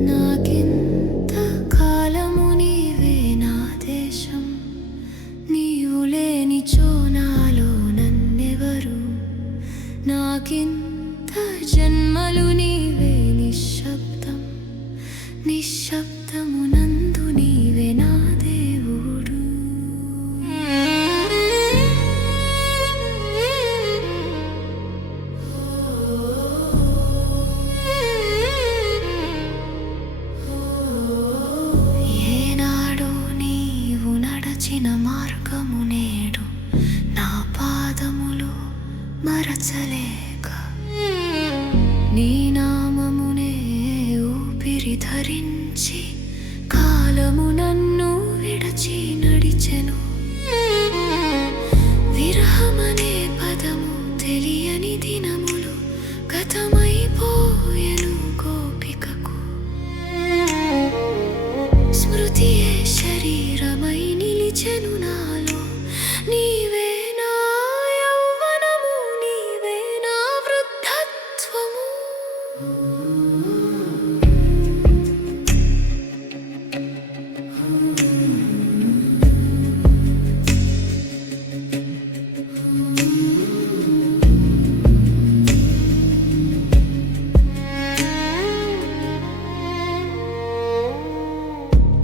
నాకింత కాలము నీవే నా దేశం. నీవు లేని చోనాలో జన్మలు されが。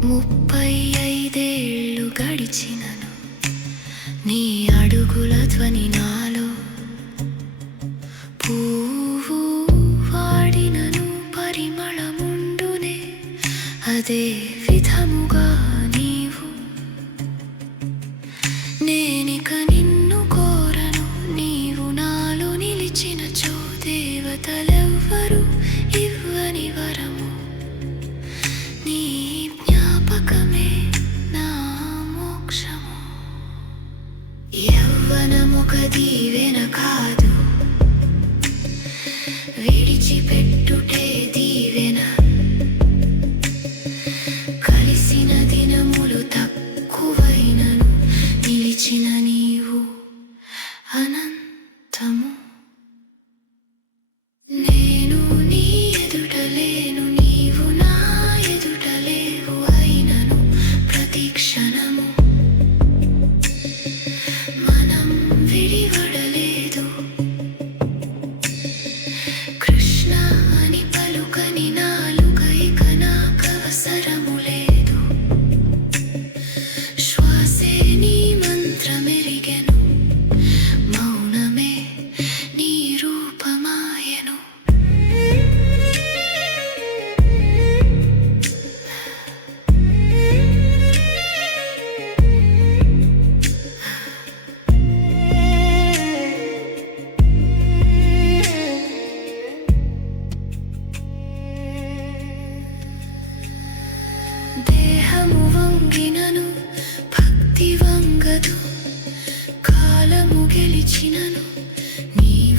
ముప్పై ఐదేళ్ళు గడిచినను. నీ అడుగుల ధ్వని 花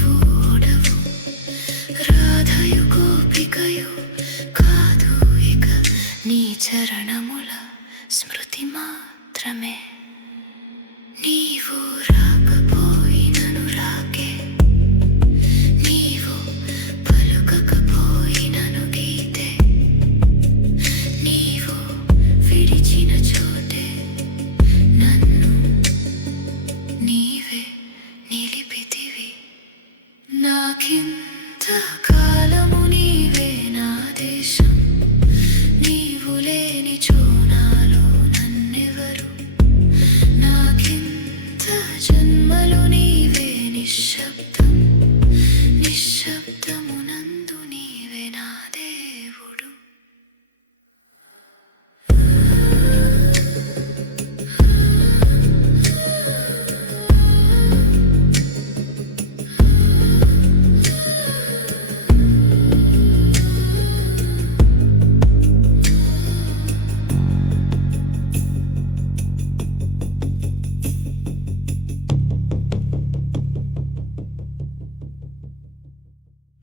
ఓడవు. రాధయు గోపికయు స్మృతి మాత్రమే. నీవు రాకపో